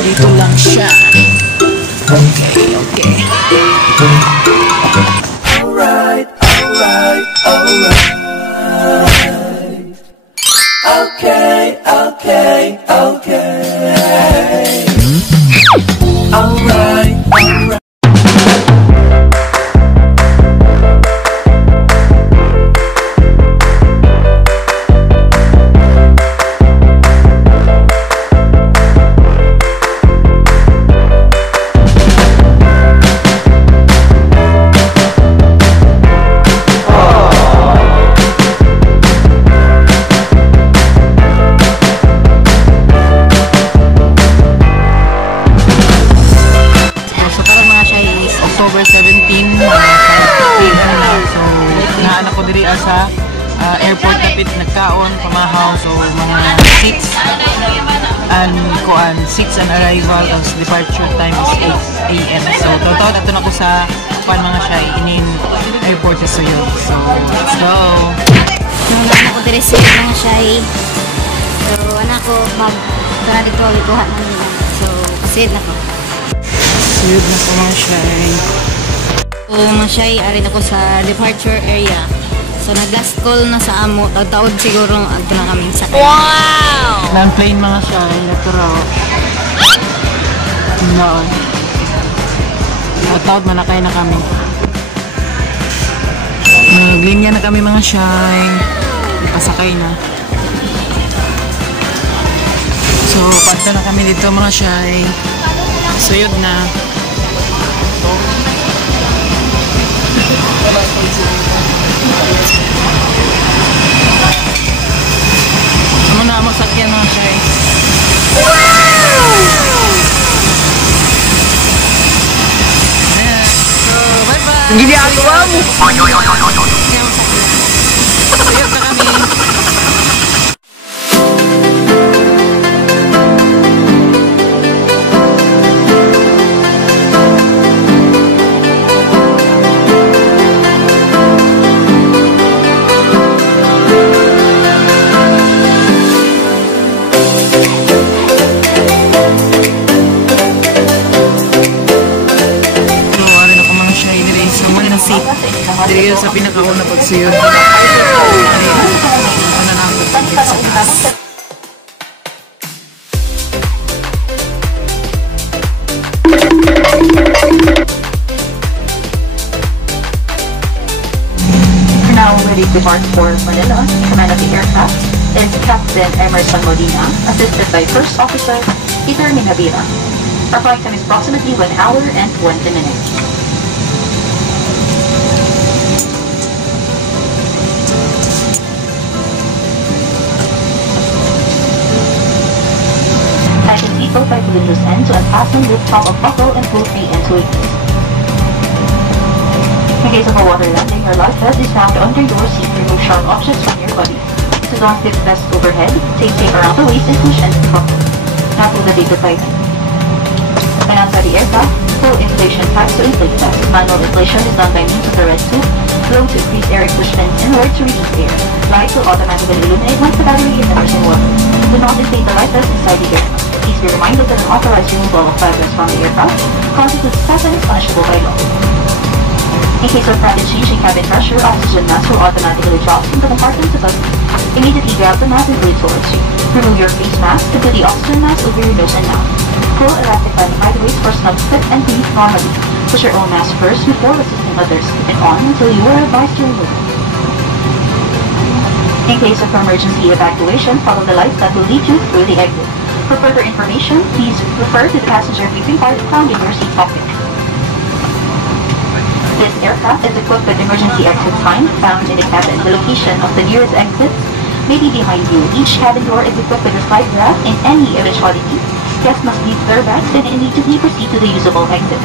Dito lang siya. Okay, okay. Alright, alright, alright. Okay, okay, okay. Alright, alright. October 17, so naanak ko diri sa airport napit nagkaon pamahaw, so mga 6 and arrival, as departure time is 8 AM. So tawag ato na ko sa mga Shay inin airport sa Suyog. So let's go. Naanak ko diri sa mga Shay. So anak ko tara dito ikuha Manila. So pasid na ko. Suyog na ko mga Shay. So mga Shay, arin ako sa departure area. So nag-last call na sa amo. Taod siguro agto na kaming sakay. Wow! Nang-plane mga Shay. Naturo. Noon. Taod manakay na kami. Naglinya na kami mga Shay. Pasakay na. So punta na kami dito mga Shay. Suyod na. Ano na magsakyan mga Shay? Wow! Ayan. So, bye-bye! Hindi agawa mo! Suyod na kami! Dito sa pinakauna pagsuyod. Ano na ang pagkakit sa taas. Now ready to depart for Manila. Command of the aircraft is Captain Emerson Molina, assisted by First Officer Peter Minabira. Our flight time is approximately 1 hour and 20 minutes. Seatbelt by the loose end to unfasten rooftop of buckle and pull free and twig. In case of a water landing, your life vest is found under your seat. Remove sharp objects from your body. To don't slip vest overhead, tape around the waist and push ends to buckle. Now pull the data flight. And outside the aircraft, full inflation packs to inflate vest. Manual inflation is done by means of the red tube. Blow to increase air exhaustion inward to release air. Light will automatically illuminate once the battery is immersed in water. Do not inflate the life vest inside the aircraft. Please be reminded that an authorized removal of fibers from the aircraft constitutes theft and is punishable by law. In case of rapid change in cabin pressure, oxygen mask will automatically drop from the compartment above you. Immediately grab the mask and pull it towards you. Remove your face mask to put the oxygen mask over your nose and mouth. Pull elastic band by the waist for snug fit and breathe normally. Put your own mask first before assisting others. Keep it on until you are advised to remove it. In case of emergency evacuation, follow the lights that will lead you through the exit. For further information, please refer to the passenger briefing card found in your seat pocket. This aircraft is equipped with emergency exit signs found in the cabin. The location of the nearest exits may be behind you. Each cabin door is equipped with a slide rail. In any eventuality, guests must leave their bags and immediately proceed to the usable exit.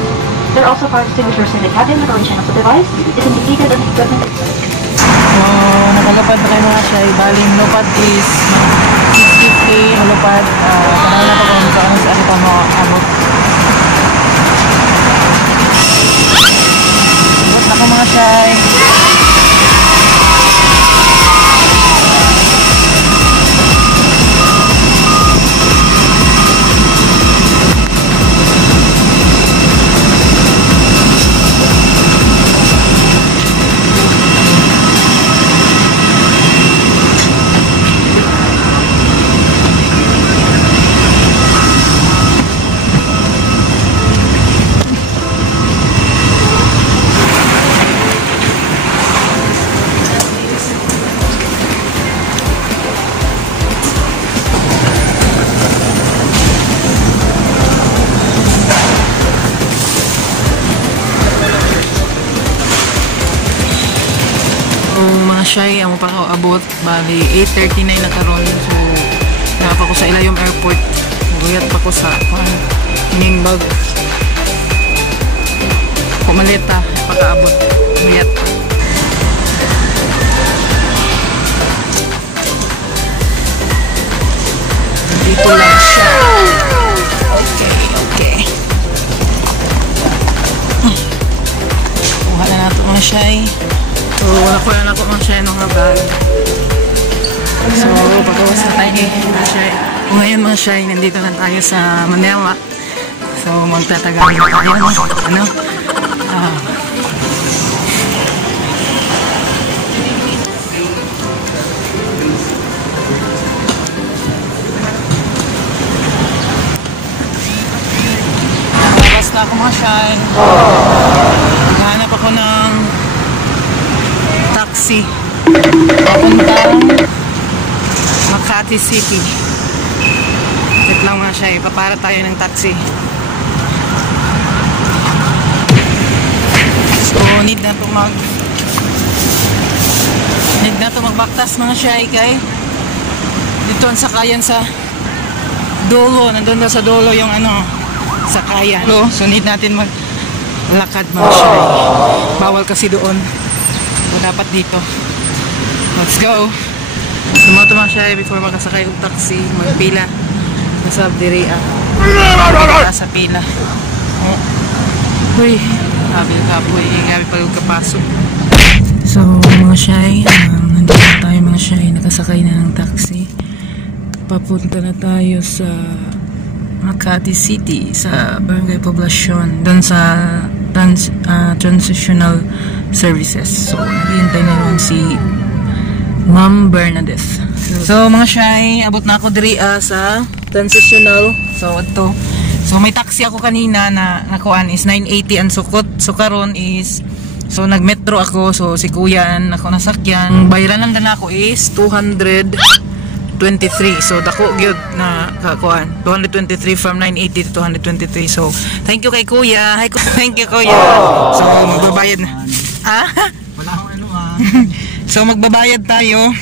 There are also fire extinguishers in the cabin. Operation of the device is indicated on the equipment itself. So, nakalapad na kayo mga Shay. Baling lupad is 650 nalupad. Panahon na pa kung saan pa mo abot. Abot na ko mga Shay. mga shy, amo pa ako abot. Bali, 8:39 na karon. So, napa ko sa Ilayom Airport. Guyat pa ko sa ning bag. Pumaleta, pagkaabot. Guyat pa. Dito lang siya. Okay. Kuha na nato mga shy. So, wala na ako mga shy nung bag. So, pagawas na tayo mga shy. Ngayon mga shy, nandito na tayo sa Manila. So, magtatagal na tayo. Ano? Labas na ako mga shy. Maghanap ako ng taxi. Papuntang Makati City. Wait lang mga shy, papara tayo ng taxi. So, need na to magbaktas mga shy kay dito ang sakayan sa dulo. Nandun daw sa dulo yung sakayan. So, need natin maglakad mga shy. Bawal kasi doon. So, dapat dito. Let's go. Sumato mga shy before makasakay yung taxi. Magpila. Nasa Abdiria. Sa pila. Uy. Kapoy. Gabi pagkapasok. So, mga shy. Nandito tayo mga shy. Nakasakay na ng taxi. Papunta na tayo sa Makati City. Sa Barangay Poblacion. Doon sa Transitional Services. So, naghihintay na naman si Ma'am Bernadette. So, mga shy, abot na ako diri sa Transitional. So, ito. So, may taxi ako kanina na nakuan is 980 ang sukot. So, karon is, so, nag-metro ako. So, si kuya ako nasakyan. Bayaran lang ako is 223. So, dako gyud na kakuan. 223 from 980 to 223. So, thank you kay kuya. Hi, thank you kuya. So, magbabayad na. Wala akong So, magbabayad tayo.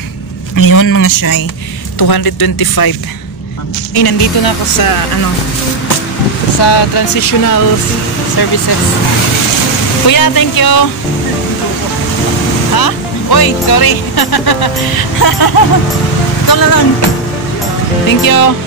Ngayon, mga shy. 225. Nandito na ako sa, sa Transitional Services. Kuya, thank you. Uy, sorry. Ikaw na lang. Thank you.